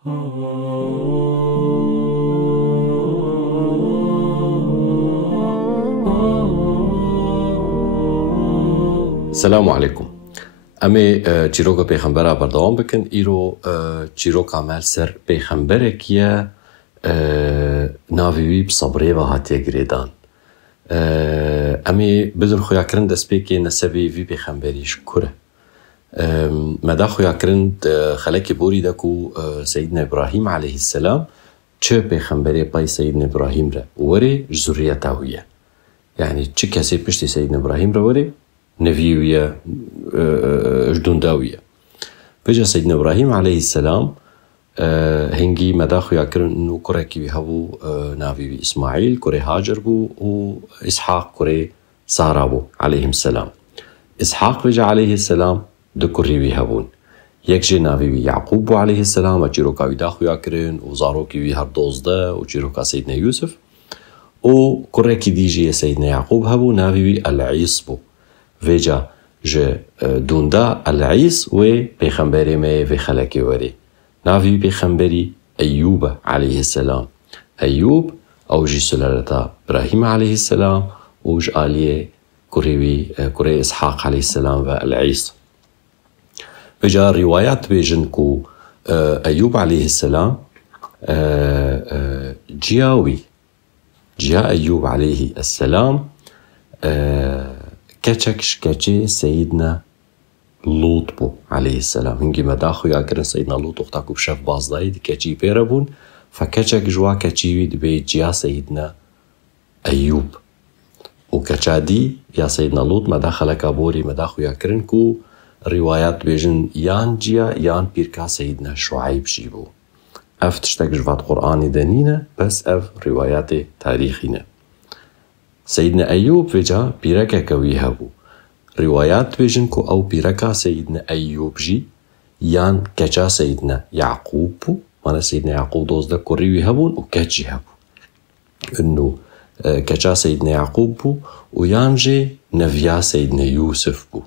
السلام عليكم. امي چیروکا پیغمبره بردوام بکن ایرو چیروکا مال سر پیغمبره کیا ناویوی بصبره و هاتیه گریدان. امي بدن خویا کرن دست پیکی نسبی وی پیغمبریش کره. مدا خویا کرن خلق بوری دکو سیدنا ابراهیم علیه السلام چه پیغمبری پای سیدنا ابراهیم را وری ذریتاویه. یعنی چه کسی پشتی سیدنا ابراهیم را وری نبيوية جدونداوية. بجا سيدنا إبراهيم عليه السلام هنجي مداخو يكرن إنه كره كي بيهبو نافي إسماعيل كره هاجر بو وإسحاق كره سارة بو عليهم السلام. إسحاق بجا عليه السلام دو كره بيهبون يكجي نافي يعقوب بو عليه السلام وجيروكا بيداخو يكرن وزاروكي بيهر دوزده وجيروكا سيدنا يوسف وكره كي ديجي سيدنا يعقوب هبو نافي العيس بو ویجا جه دوندا العیس و پیغمبری می و خلقی وری ناوی پیغمبری ایوب علیه السلام. ایوب او جی سلالتا ابراهیم علیه السلام و ج آلیه کره اسحاق علیه السلام و العیس. ویجا روایات بیجن کو ایوب علیه السلام جیا ایوب علیه السلام كاتشكش كاتشي سيدنا لوط بو عليه السلام. هنجي مداخو ياكرن سيدنا لوط وقتاكو بشاف بازداي دي كاتشي بيرابون فكاتشك جوا كاتشي دبي جيا سيدنا أيوب وكاتشا دي يا سيدنا لوط مداخل كابوري مداخو ياكرن كو روايات بيجن يان جيا يان بيركا سيدنا شعيب جيبو. افتشتك جوات قرآني دانينا بس اف روايات تاريخينا. سيدنا أيوب فيجا بيركا كويها بو روايات بيجن كو أو بيركا سيدنا أيوب جي يان كجا سيدنا يعقوب بو مانا سيدنا يعقوب دوز دا كوريوي هبون وكجي هبو إنو كجا سيدنا يعقوب بو ويان جي نفيا سيدنا يوسف بو.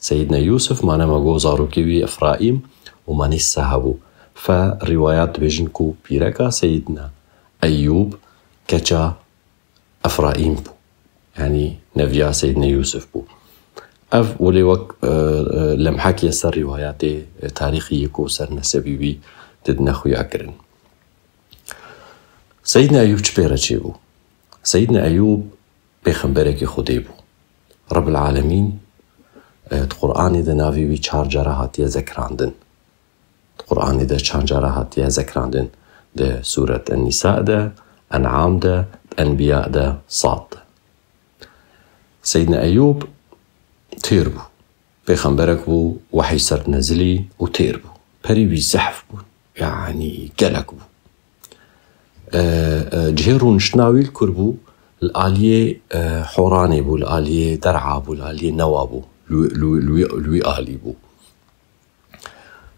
سيدنا يوسف مانا مغو زارو كيوي إفرائيم ومانيسا هبو فروايات بيجن كو بيركا سيدنا أيوب كجا أفرائيم بو يعني نبيا سيدنا يوسف بو. أف ولي وق لم حكي سر رواياتي تاريخية كو سر نسبي بي تدنا خويا كرن. سيدنا أيوب چبيرا چي بو؟ سيدنا أيوب بيخنبرك خودي بو. رب العالمين القرآن دا نافي بي چار جارة هاتيا ذكراندن. القرآن دا چار جارة هاتيا ذكراندن دا سورة النساء دا أنعام دا أنبياء دا صاد. سيدنا أيوب تير بو بيخنبرك بو وحي سر نزلي وتير بو بريبي زحف بو يعني قلق بو جهيرون شناويل كربو الآلية حوراني بو الآلية درعا بو الآلية نوا بو لوي آلي بو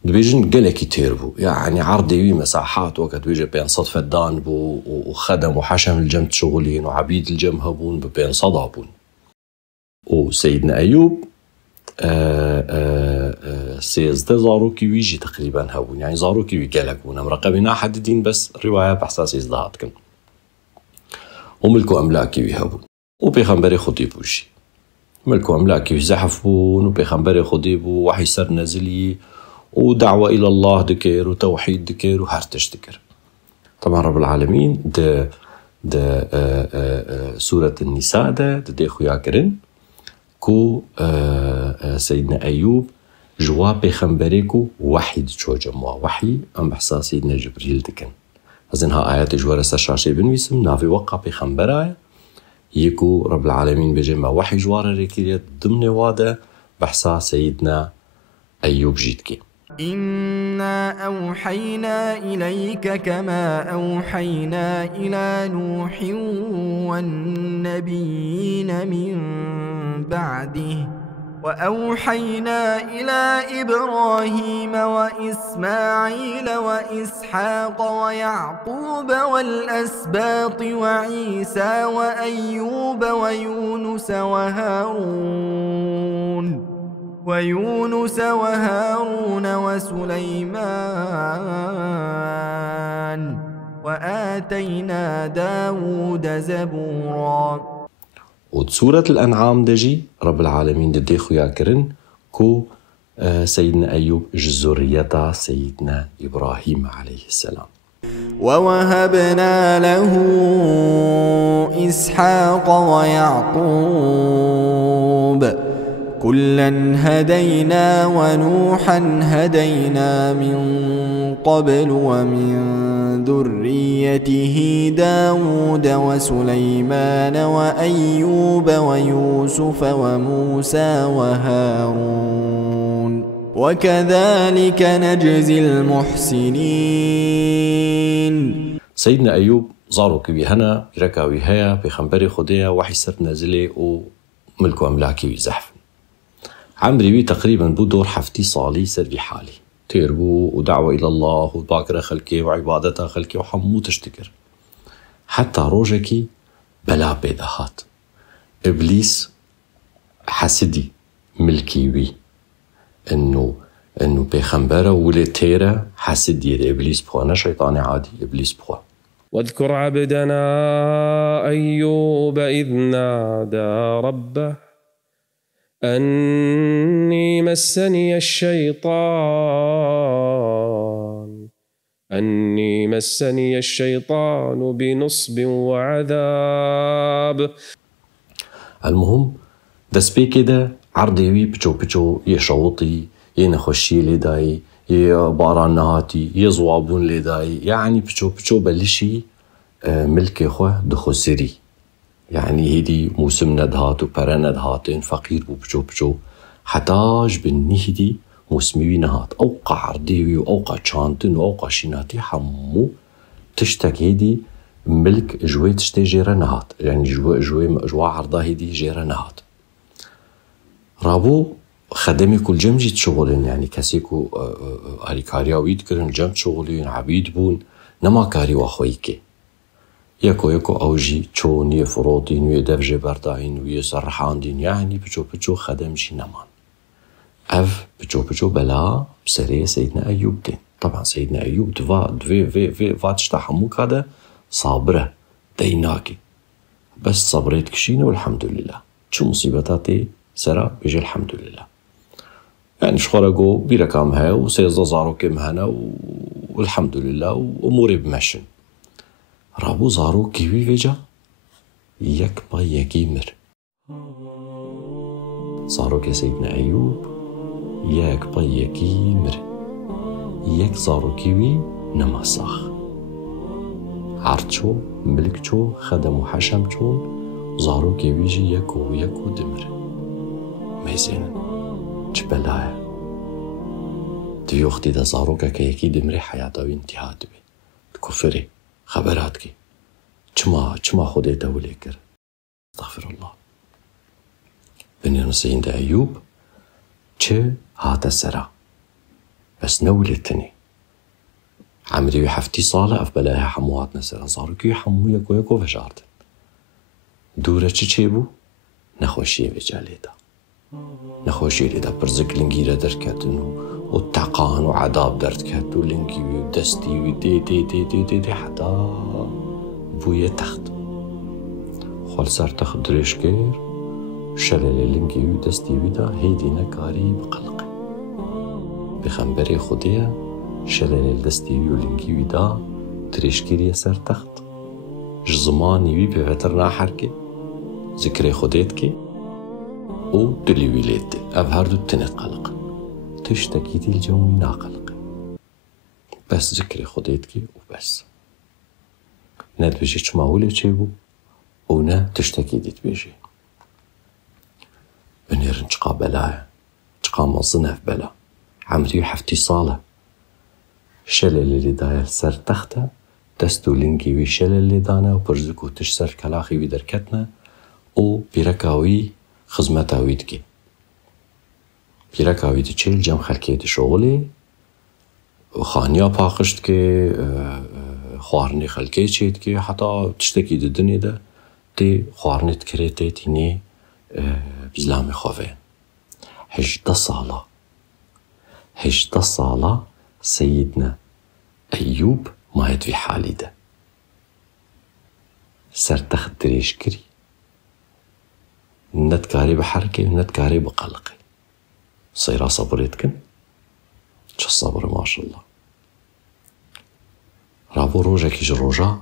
دبيجن قلكي تير بو يعني عرضي مساحات وقت بيجي بين صدفة دان بو وخدم وحشم الجم شغلين وعبيد الجم هبون بين صدابون. وسيدنا أيوب سيزده زاروكي ويجي تقريبا هبون يعني زاروكي ويقلقون مرقبنا حددين بس رواية بحساس يزدهاتكن وملكو أملاكي ويهبون وبيخنبري خطي بوشي ملكو أملاكي ويزحفون وبيخنبري خطي بو وحي سر نزلي ودعوة إلى الله دكير وتوحيد دكير وهرتش دكير. طبعا رب العالمين ده سورة النساء ده خويا كرن كو سيدنا أيوب جواب بيخنبريكو وحي دجو جموا وحي أم بحساس سيدنا جبريل دكن أزنها آيات جوارة سرشاشي بنويسم نافي وقع بيخنبرايا يكو رب العالمين بجمع وحي جوارة ريكيريات ضمن وادا بحساس سيدنا أيوب جيتكي. إنا أوحينا إليك كما أوحينا إلى نوح والنبيين من بعده وأوحينا إلى إبراهيم وإسماعيل وإسحاق ويعقوب والأسباط وعيسى وأيوب ويونس وهارون وسليمان وآتينا داود زبورا. وسورة الأنعام دجي رب العالمين ددي خويا كرن كو سيدنا أيوب جزوريتا سيدنا إبراهيم عليه السلام. ووهبنا له إسحاق ويعقوب كلا هدينا ونوحا هدينا من قبل ومن ذريته داود وسليمان وأيوب ويوسف وموسى وهارون وكذلك نجزي المحسنين. سيدنا أيوب زارو كبي هنا يركاوي هيا بخنبري خديا وحي سرت نازلي وملكو أملاكي ويزحف عمري بي تقريبا بو دور حفتي صالي سر في حالي تيربو ودعوة إلى الله وباكرة خلكي وعبادتها خلكي وحمو تشتكر حتى روجكي بلا بيدهات إبليس حسدي ملكي بي إنه بيخنبرة ولي تيرة حسدي إبليس بخوانا شيطاني عادي إبليس بخوا. واذكر عبدنا أيوب إذ نادى ربه أني مسني الشيطان بنصب وعذاب. المهم دسبي كده عرضي بچو يشوطي ينخشي لداي يباران نهاتي يزوابون لداي يعني بچو بلشي ملكي خواه دخو سري يعني هيدي موسم ندهات وبرا ندهاتين فقير بچو حتاج بالنهدي موسمي نهات أوقع عرضي وأوقع چانتن وأوقع شيناتي حمو تشتك هيدي ملك جوي تشتي جيرا نهات يعني جوا عرضا هيدي جيرا نهات رابو خدمي كل جمجي تشغلين يعني كسيكو هاري كارياويد كرن جم تشغلين عبيد بون نما كاري واخويكي يكو أوجي چون يفروضين ويدفج برداين ويسرحاندين يعني بچو خدمشي نمان اف بچو بلا بسرية سيدنا أيوب دين. طبعا سيدنا أيوب في تشتحمو كده صابرة ديناكي بس صبريت كشينة والحمد لله شو مصيبتاتي سرا بيجي الحمد لله يعني شخورقو بيركامها وسيزازارو كمهنا والحمد لله وأموري بمشن. رابو زارو كيوي فيجا يك با يكيمر زارو كي سيدنا أيوب يك با يكيمر يك زارو كيوي نماساخ عرچو ملكچو خدمو حشمچو زارو كيوي جي يكو دمر ميزين جبلايا دي اختي دا زارو كي يكي دمري حياتا وانتهاد بي كفري خبرات كي چما خودتا ولي كر استغفر الله. بنيان سيدنا أيوب چه هاتا سرا بس نولتني عمري حفتي صالة أفبلاها حموات نسرا صارو كي حمو يكو فشارتن دورة چه بو نخوشي وجاليدا نخوشي ليدا برزك لنجيرة دركتن والتعقان وعذاب دركت ولنجي ودستي ودي دي دي دي دي, دي حتى بوية تخت خال سر تخت دريشكير شلل لنجي ودستي ودا هيدي نكاري بقلق بخنبري خوديا شلل دستي ولنجي ودا دريشكير سر تخت جزماني وي بفترنا حركة ذكري خوديتكي و دلي ويليتي أفهردو تنقلق تشتكي دي الجو ناقلق بس ذكري خوديتكي وبس ند بيجي تشماولي تشيبو ونا تشتكي دي تبيجي بنيرن تشقا بلايا تشقا مصنف بلا عمري حفتي صالة شلل اللي داير سر تخته دستو لنجي وي شلل اللي دانا وبرزكو تشسر كلاخي بدركتنا و بيركاوي خزمتاويدكي بيركاويد تشيل جم خلكيت شغلي وخانيا باقشتكي خوارني خلكي تشيتكي حتى تشتكي الدنيا ده تي خوارني تكريتي تيني بزلامي خوفين هجدة صالة سيدنا أيوب ما يدفي حالي ده سرتخت دريش كري نتكاري بحركة ونتكاري بقلقي صيرا صبريتكن شو الصبر ما شاء الله. رابو روجا كيج روجا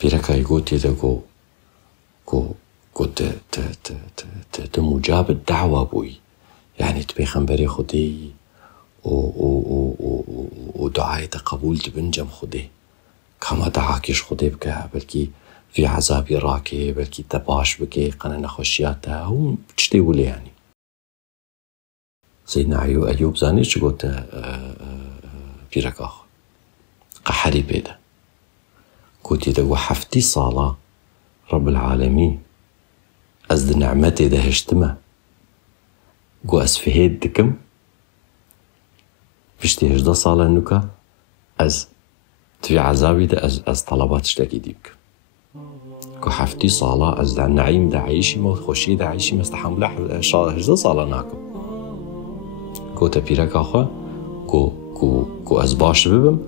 بيركا يقوتي دقو كو مجاب الدعوة بوي يعني تبي خنبري خدي ودعاية قبول تبنجم خدي كما دعاكيش خدي بك بلكي في عذابي راكي بلكي تباش بكي قنا نخشياتها هو بتشتي ولي يعني. سيدنا أيوب زاني شو قلت بيركا قحري بيدا قلت دقو حفتي صالة رب العالمين أزد نعمتي ده هشتمه قو أسفهيد دكم بشتي هجدا صالة نوكا أز تفي عذابي ده أز طلبات اشتاكي ديبك قو حفتي صالة أز دع النعيم ده عيشي موت خوشي ده عيشي مستحمله هجدا صالة ناكم قو تبيرك أخوة قو أز باش ببم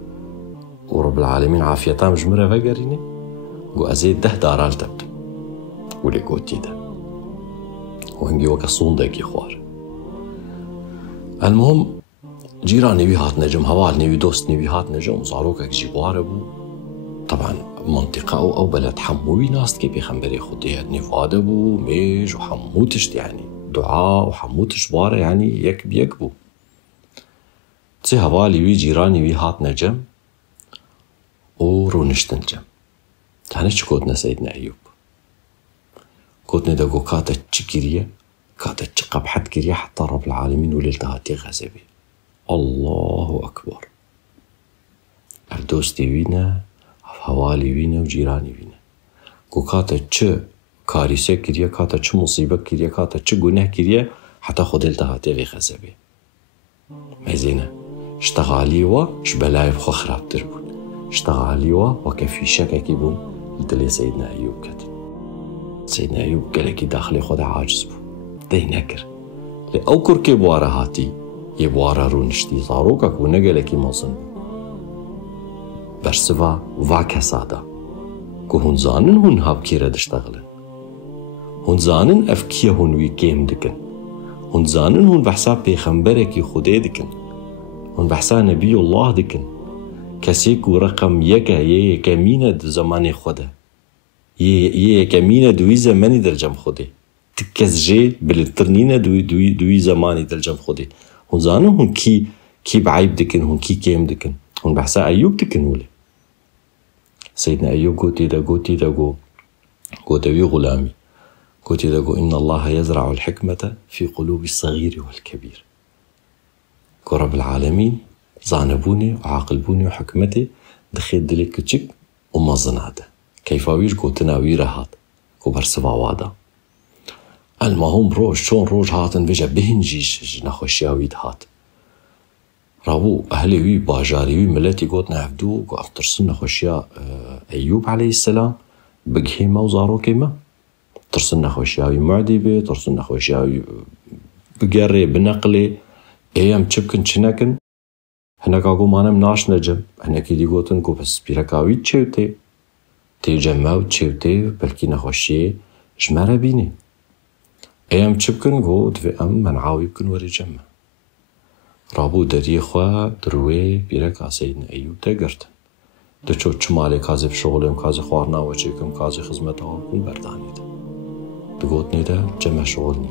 ورب العالمين عافيتها مجمرة فقريني قو أزيد ده دارال تبت ولي قوتي ده وهنجي وكا صوندك يخوار. المهم جيراني بيهات نجم هوالني بيدوستني بيهات نجم وصاروكك جيبوار ابو طبعا منطقة أو بلد حموي ناس كي بيخنبري خدي هدني فاد ابو ميج وحموتشت يعني دعاء وحموتش باره يعني يكبو تسي هوالي وي جيراني بيهات نجم ورونشتن جم تاني شكوتنا سيدنا أيوب كوتنا دقو كاتا تشكيريا كاتا تشقبحت كيريا حتى رب العالمين وللتهاتي غزبي الله أكبر أردوستي وينا هوالي وينا وجيراني وينا كو كاتا تش كاريسة كيريا كاتا تش مصيبة كيريا كاتا تش قناه كيريا حتى خدلتهاتي غزبي ميزينا اشتغالي وشبلاي بخو خراب تربون اشتغالي وكفي شكا كيبون لدلي سيدنا أيوب كتن سيدنا أيوب قالكي داخلي خود عاجز بو ده نكر لأو كركي بوارا هاتي يبوارا رونشتي صاروكك ونقالكي موصن برسوا واكا سادا كو هون زانن هون هاب كيرا دشتغلن هون زانن أفكيه هون ويكيم دكن هون زانن هون بحساب بيخنبركي خودي دكن هون بحساب نبي الله دكن كسيكو رقم يكا مينة زماني خوده يكا دوي زماني در جم خوده تكز جي بالترنينة دوي زماني در جم خوده هون زانو هون كي بعيب دكن هون كي كيم دكن هون بحسا أيوب دكن ولي سيدنا أيوب قوتي دا قوتي غلامي قوتي دا إن الله يزرع الحكمة في قلوب الصغير والكبير قو رب العالمين زانبوني وعاقلبوني وحكمتي دخيل دليك كتشك وما زناده كيفاويش قو تناويره هات قو برسوا وادا المهم روج شون روج هاتن بيجا بهنجيش نخوشياويد هات رابو أهلي وي باجاري وي ملاتي قوت نعفدو قو أفترسن نخوشيا أيوب عليه السلام بقهيمة وزارو كيمة ترسن نخوشياوي معدبي ترسن نخوشياوي بقري بنقلي ايام تشبكن چنكن هناك اقو مانا مناش نجم هناك دي قوتن قو بس بيركاوي تشيوتي تيجمعو تشيوتي بلكي نخوشي جمارة بيني ايام تشبكن قو دفي ام منعاوي بكن وري جمع رابو دري خوا دروي بيركا سيدنا أيوب تقرتن دچو چمالي كازي بشغلهم كازي خوارنا وچيكم كازي خزمتها كن برداني ده دقوتني ده جمع شغلني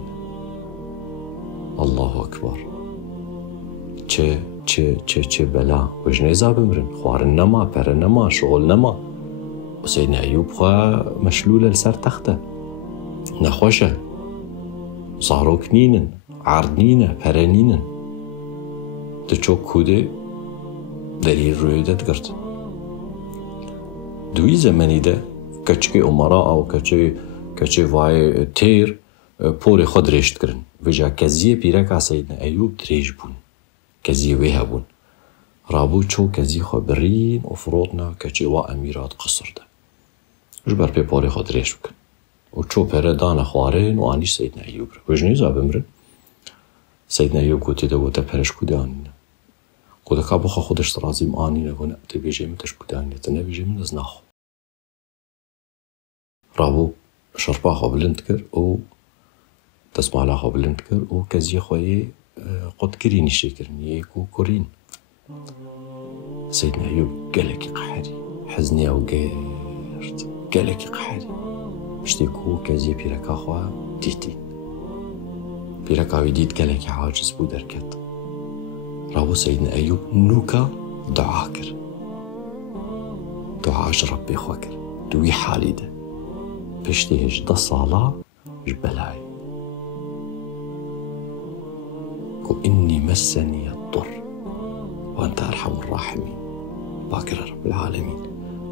الله أكبر چه بلا وجنيزا بمرن خوارن نما پر نما شغل نما وسيدنا أيوب خوا مشلولة لسر تخته نخوشه صاروك نينن عردنينه پرنينن دچو كوده دليل رويدة تقرت دوي زماني ده كچكي أمراء أو كچي واي تير پوري خود ريشت کرن وجا كزيه بيركا سيدنا أيوب دريج بون كزيه ويها بون رابو چو كزيه خو برين وفروضنا كچي وا أميرات قصر ده جبر بي پوري خود ريش بكن وچو پره دانا خوارين وانيش سيدنا أيوب وجنيزا بمرن سيدنا أيوب قوتي ده وتا پرش كوده آنينه قوده كابوخا خودش رازيم آنينه ونه تبيجي متش كوده آنينه تنبيجي من ازناخو رابو شربا خو بلند كر و تسمع لا خو بلند كر و كزي خوي قد كرين الشكرني يكو كورين. سيدنا أيوب قالك قحري حزني أو قيرت قالك قحري اشتكو كزي بيركا خوا تيتي بيركا ويديد قالك عاجز بو دركت. رابو سيدنا أيوب نوكا دعاكر دعاش ربي خواكر دوي حالي ده بشتهش ده صلاة جبلاي كو إني مسني الضر وأنت أرحم الراحمين. باكر رب العالمين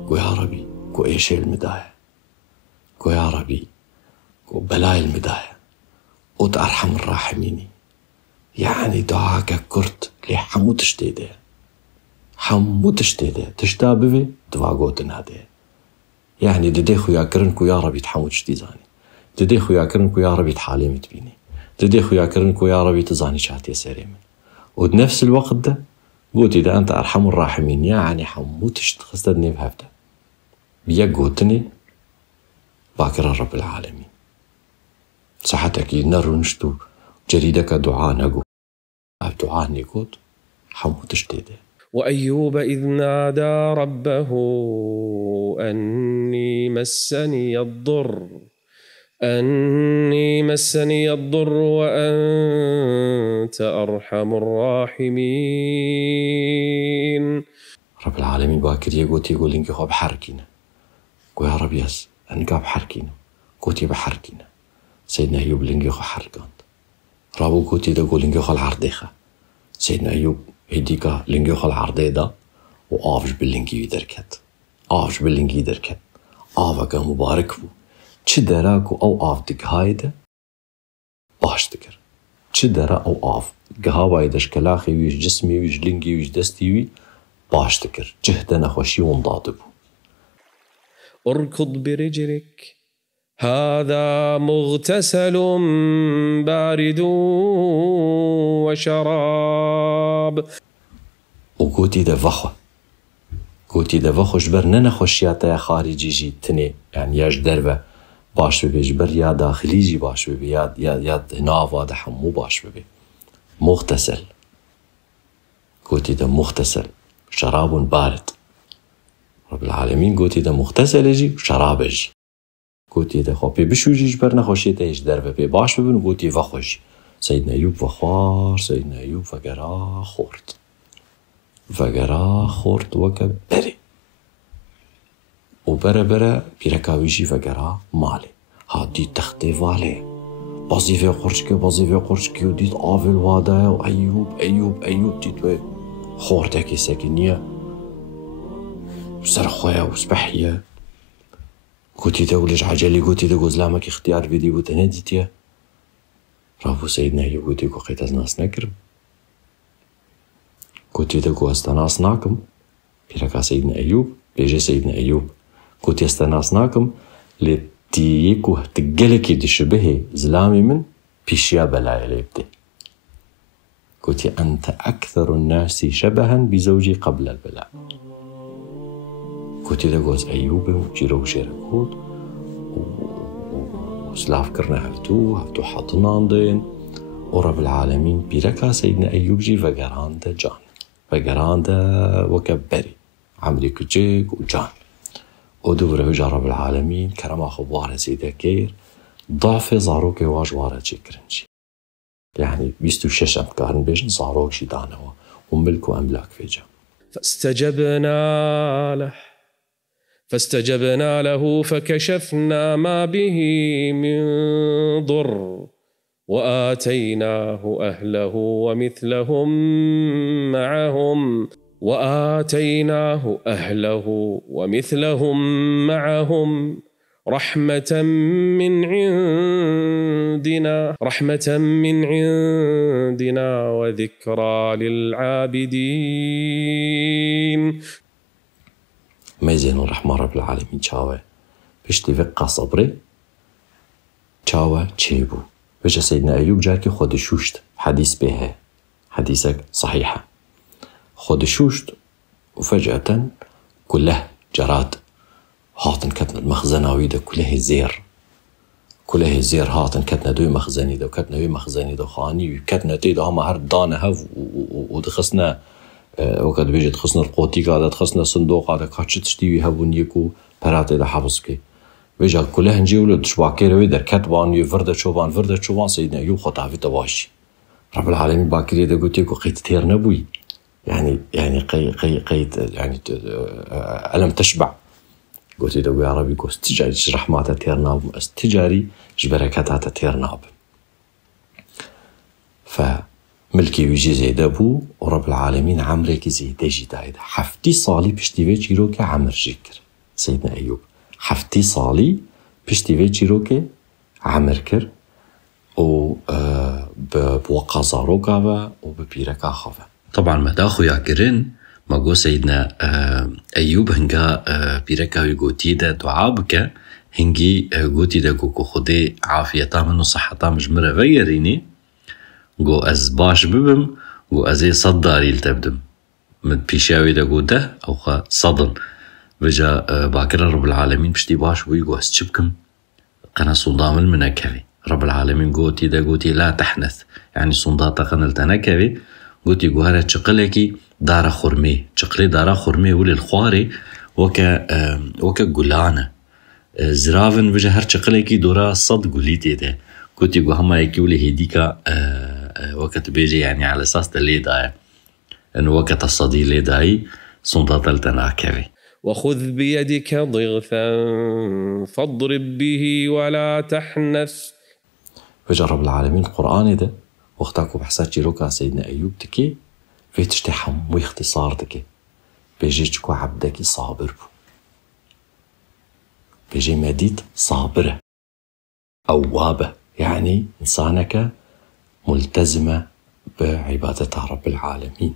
كو يا ربي كو إيش المداية كو يا ربي كو بلاي المداية وت أرحم الراحمين. يعني دعاك كرت لي حمو تشتيده حمو تشتيده تشتابه دواغوت ناده. يعني ددي خويا كرنكو يا ربي تحمو تشتيزاني ددي خويا كرنكو يا ربي تحاليم تبيني ددي خويا كرنكو يا ربي تزاني شاتي سريمن. وبنفس الوقت ده قلت إذا أنت أرحم الراحمين يعني حمو تشتخستدني بهفته بيا قوتني باكر رب العالمين. صحتك ينرو نشتو جريدك دعاء نقو دعاء نيكوت حمو تشتيده. وأيوب إذ نادى ربه أني مسني الضر وأنت أرحم الراحمين. رب العالمين باكر يقول إنك خو بحركينا قو يا رب يس أنك بحركينا قوتي بحركينا. سيدنا أيوب لنجي خو حركان رابو قوتي دا قول لنجي خو العرديخة. سيدنا أيوب هديكا لنجي خو العرديدة وآفش باللنجي دركت آفش باللنجي دركت آفكا مبارك بو چه دراكو أو آف دك هايدا باش دكر چه درا أو آف قهاوي دش كلاخي ويش جسمي ويش لنجي ويش دستي وي باش دكر جهدا نخوشي ومضادبو. اركض برجلك هذا مغتسل بارد وشراب. وقوتي ده وخو جبر ننخوشياتا خارجي جي تني يعني ياش دربه باش ببي جبر يا داخلي جي باش ببي يا نافا ده حمو باش ببي. مغتسل قوتي ده مغتسل شراب بارد. رب العالمين قوتي ده مغتسل جي وشراب جي قوتي ده خوبي بشو جي جبر نخوشيتا يش دربه بي باش ببي وقوتي وخوشي. سيدنا أيوب وخوار سيدنا أيوب فقرا خورت وكبري وبرا بيركاويجي فقرا مالي هادي تختي فالي بازي في قرشكي وديت آفل وادا وأيوب تيتوي خورتكي ساكنية سرخويا وسبحية. قوتي ده ولج عجلي قوتي ده قزلامك اختيار فيديو تناديتيا. رابو سيدنا أيوب قوتي قو قيت أزناس نكرم قوتي ده قو استناس ناكم بيركا سيدنا أيوب بيجي سيدنا أيوب قوتي استناس ناكم لتيكو تقلكي دي شبهي زلامي من بيشيا بلاي ليبتي. قوتي أنت أكثر الناس شبها بزوجي قبل البلاء. قوتي ده قوز أيوب وجيرو شيركوت وسلاف كرنا هفتو حاطنا عندين ورب العالمين بيركا سيدنا أيوب جي فقران ده جان فقران ده وكبري عمري كجيك وجان ودور وجه رب العالمين كرما خبواره سيدا كير ضعف زاروك واجواره جيكرنجي يعني بيستو ششم كارن بيجن زاروك شي دانوا وملكو أملاك فيجا. فاستجبنا له فكشفنا ما به من ضر وآتيناه أهله ومثلهم معهم رحمة من عندنا وذكرى للعابدين. ميزين الرحمن رب العالمين شاوه بشتي فقا صبري شاوه تشيبو بجا سيدنا أيوب جاركي خود شوشت حديث بها حديثك صحيحة خود شوشت وفجأة كله جراد هاتن كتنا المخزناوي ده كله زير هاتن كتنا دوي مخزني ده وكتنا دوي مخزني ده خاني وكتنا تيدا هما هر دانه هف ودخسنا وقت بيجي تخسنا القوتي قاعدة تخسنا الصندوق قاعدة كاتش تشتيوي هبون يكو براتي ده حفظ كي بيجا كله هنجي ولد شباكير ويدر كتبان يفرد شوبان سيدنا أيوب خطا في تباشي رب العالمين باكري ده قلت يكو قيت تير نبوي يعني قيت يعني ألم تشبع قلت له يا ربي قلت استجاري رحمات تيرناب استجاري بركاتها تيرناب فملكي ويجي زيد أبو ورب العالمين عمرك زيد جدايد حفتي صالي بشتيفي جيروك عمر جيكر سيدنا أيوب حفتي صالي بشتيفي جيروك عمر كر و بوقع زاروكا وببيركا خافا طبعا مداخو ياكرين ما قو سيدنا أيوب هنگا بيركا ويقوتي دا دعا بك هنگي قوتي دا قوكو خدي عافيتا منو صحتا مجمرة غيريني قو أز باش ببم قو أزي صداري التبدم من بيشاوي دا قو ده أو خا صدن بجا باكرا رب العالمين بشتي باش ويقو أسجبكم قنا صندام المنكوي رب العالمين قوتي دا قوتي لا تحنث يعني صنداتا قنلتنا كوي قوتي قوهارة چقلكي دارا خرمي چقلي دارا خرمي ولي الخواري وكا قلانة زرافن بجا هر چقلكي دورا صد قليتي ده قوتي قوهما يكي ولي هيديكا وكت بيجي يعني على أساس تلي داي انه وكت الصدي لي داي صنداتا لتنا كوي وخذ بيدك ضغثا فاضرب به ولا تحنث بجا رب العالمين القرآن ده وقتاكو بحسات جيروكا سيدنا أيوب تكي في تشتحم واختصار تكي بيجيكو عبدك صابر بو بيجي مديد صابرة أوابة يعني إنسانك ملتزمة بعبادة رب العالمين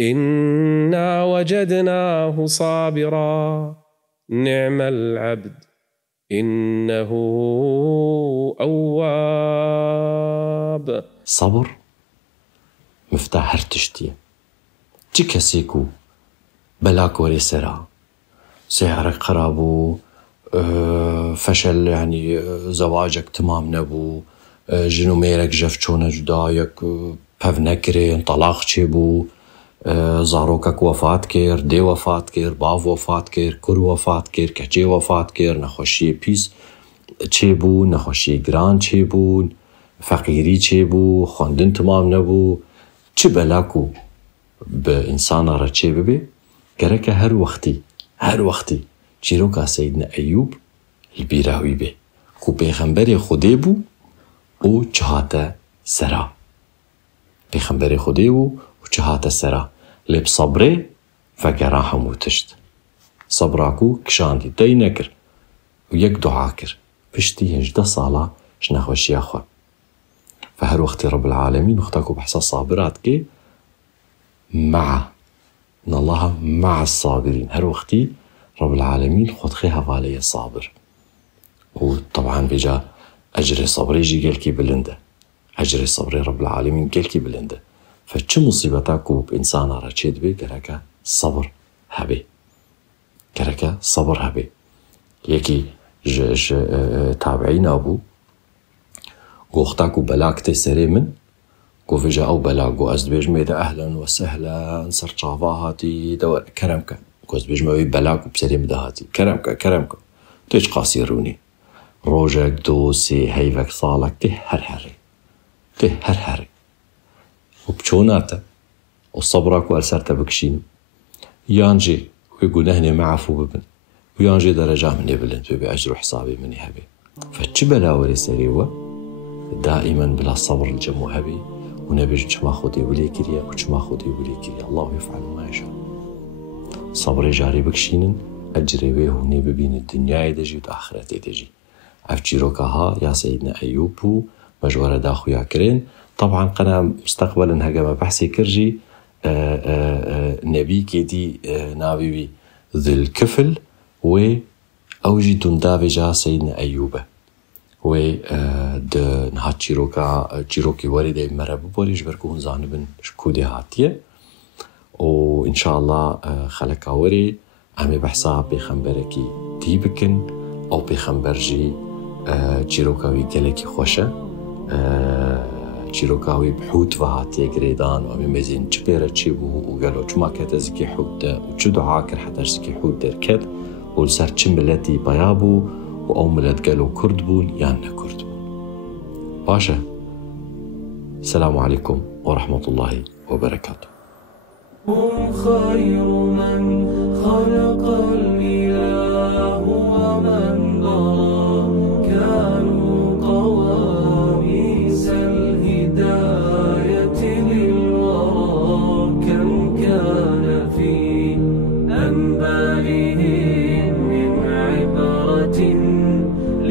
إنا وجدناه صابرا نعم العبد إنه أواب صبر مفتاح هرتشتية تكسيكو بلاك وري سرا سيارك قرابو فشل يعني زواجك تمام نبو جنو ميرك جفچونه جدايك پف نکرین طلاق چه بو زاروکک وفات کر دی وفات کر باو وفات کر کر وفات کر کچه وفات کر نخوشی پیس چه بو نخوشی گران چه بو فقیری چه بو خواندن تمام نبو چه بلاکو به انسان را چه ببه گرکه هر وقتی چیروکا سیدنا ایوب البیراوی به کو پیغمبر خودی بو او چهاته سرا پیغمبر خودی بو و چهاته سرا لب صبره فگراه موتشت صبراکو کشاندی دی نکر و یک دعا کر پشتی 18 ساله شنخوشی اخوا فهر وقت رب العالمين وقتاكو بحسا صابرات كي مع إن الله مع الصابرين هر وقتي رب العالمين خد خيها فالي صابر وطبعا بجا أجري صبري جي قلكي بلنده أجري صبري رب العالمين قلكي بلنده فچه مصيبتاكو بإنسان رچيد بي كركا صبر هبي يكي تابعين أبو وقتاكو بلاكتي سري من قو فيجا أو بلاكو أزدبيج ميدا أهلا وسهلا سر شافاهاتي دور كرمك قو أزدبيج ميدا بلاكو بسري مدهاتي كرمك تيج قاسيروني روجك دوسي هيفك صالك تهرهري وبچوناتا وصبراكو ألسرتا بكشينو يانجي ويقول نهني معفو ببن ويانجي درجة مني بلنت بأجر حسابي مني هبي فچ بلاوري سريوه دائما بلا صبر الجمو هبي ونبيج چما خودي ولي كريا وچما خودي ولي كريا الله يفعل ما يشاء صبر جاري بكشينن أجري ويهوني ببين الدنيا دجي وآخرتي دجي أفجيروكها يا سيدنا أيوب مجورة داخو يا كرين طبعا قنا مستقبلا هجم بحثي كرجي نبي كيدي نابي ذي الكفل و أوجي دندافجا سيدنا أيوب و د نهات چیروکی وریده مرب بولیش برکون زانبن شکودی هاتیه و ان شاء الله خلقا وری ئەمێ بەحسا پێخەمبەرێکی دی بکن ئەو پێخەمبەرژی چیرۆکاوی گەلێکی خۆشە چیرۆکاوی بحوت و هاتیە گرێدان و ئەمێ مێزین چ پێرە چی بوو و گەلۆ چما کەتە زیکی حوتە و چ دوعا کرد حتى زیکی حوت دەرکرد و لەسەر چ ملەتی بەیا بوو و ئەو ملەت گەلۆ کورد بوون یان نەکورد بوون. باشە، السلام عليكم ورحمة الله وبركاته. هم خير من خلق الإله ومن ضرى كانوا قواميس الهداية للورى كم كان في أنبائهم من عبرة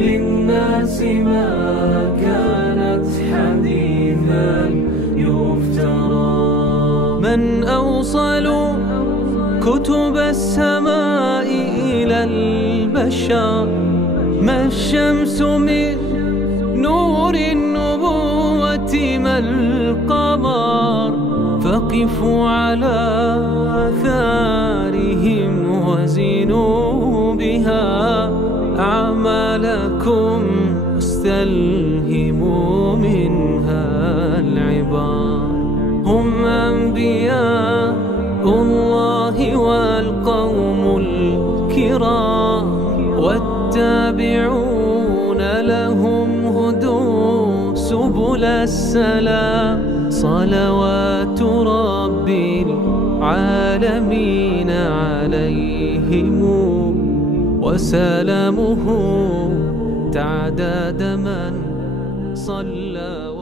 للناس ما كانت حديثا يفترى من أوصل كتب السماء إلى البشر ما الشمس من نور النبوة ما القمر فقفوا على آثارهم وزنوا بها أعمالكم واستلهموا منها العبار. هم أنبياء الله والقوم الكرام والتابعون لهم هدوا سبل السلام صلوات رب العالمين عليهم وسلامه تعداد من صلى